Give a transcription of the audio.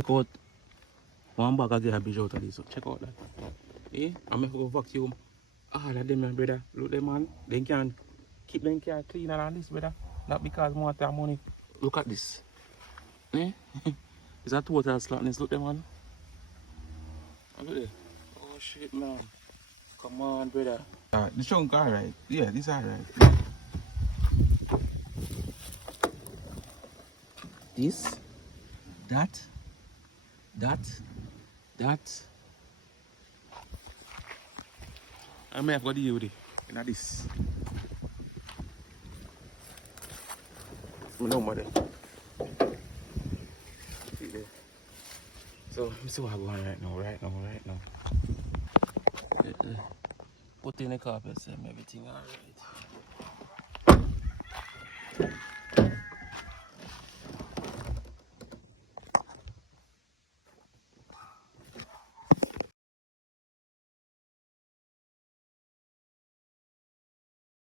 Check out one bag of garbage out of this. So check out that. Eh? I'm going to go vacuum. All of them, brother. Look them, man. They can keep them car cleaner than this, brother. Not because more have money. Look at this. Eh? It's a total slackness. Look them, man. Look there. Oh shit, man. Come on, brother. The chunk alright. Yeah, this alright. This, that. I may have got the UD in this. No more there. See there. So let me see what I'm going right now. Put in the carpet, everything alright.